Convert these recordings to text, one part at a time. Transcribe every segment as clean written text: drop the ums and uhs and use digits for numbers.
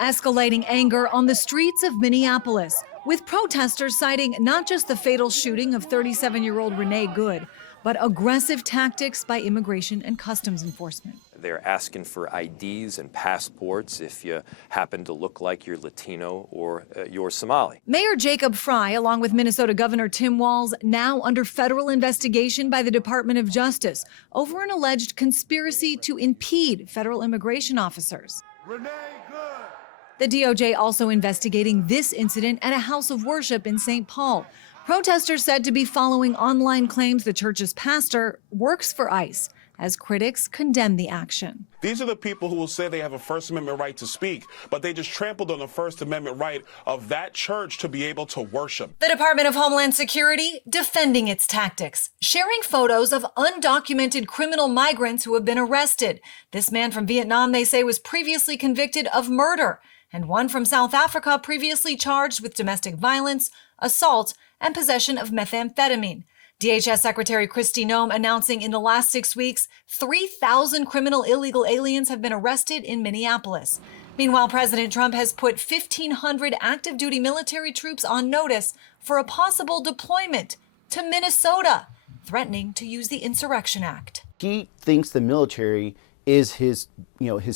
Escalating anger on the streets of Minneapolis, with protesters citing not just the fatal shooting of 37-year-old Renee Good, but aggressive tactics by Immigration and Customs Enforcement. They're asking for IDs and passports if you happen to look like you're Latino or you're Somali. Mayor Jacob Frey, along with Minnesota Governor Tim Walz, now under federal investigation by the Department of Justice over an alleged conspiracy to impede federal immigration officers. Renee Good. The DOJ also investigating this incident at a house of worship in St. Paul. Protesters said to be following online claims the church's pastor works for ICE, as critics condemn the action. These are the people who will say they have a First Amendment right to speak, but they just trampled on the First Amendment right of that church to be able to worship. The Department of Homeland Security defending its tactics, sharing photos of undocumented criminal migrants who have been arrested. This man from Vietnam, they say, was previously convicted of murder, and one from South Africa previously charged with domestic violence, assault, and possession of methamphetamine. DHS Secretary Kristi Noem announcing in the last 6 weeks, 3,000 criminal illegal aliens have been arrested in Minneapolis. Meanwhile, President Trump has put 1,500 active duty military troops on notice for a possible deployment to Minnesota, threatening to use the Insurrection Act. He thinks the military is his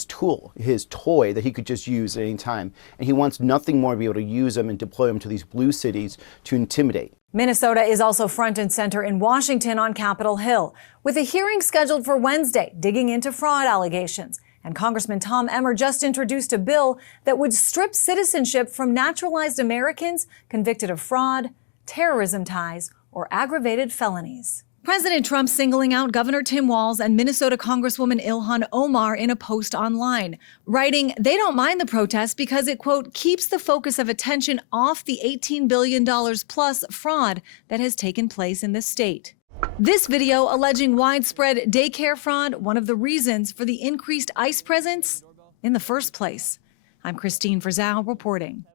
tool, his toy that he could just use at any time. And he wants nothing more to be able to use them and deploy them to these blue cities to intimidate. Minnesota is also front and center in Washington on Capitol Hill, with a hearing scheduled for Wednesday digging into fraud allegations. And Congressman Tom Emmer just introduced a bill that would strip citizenship from naturalized Americans convicted of fraud, terrorism ties, or aggravated felonies. President Trump singling out Governor Tim Walz and Minnesota Congresswoman Ilhan Omar in a post online, writing they don't mind the protest because it, quote, keeps the focus of attention off the $18 billion plus fraud that has taken place in the state. This video alleging widespread daycare fraud, one of the reasons for the increased ICE presence in the first place. I'm Christine Frizzell reporting.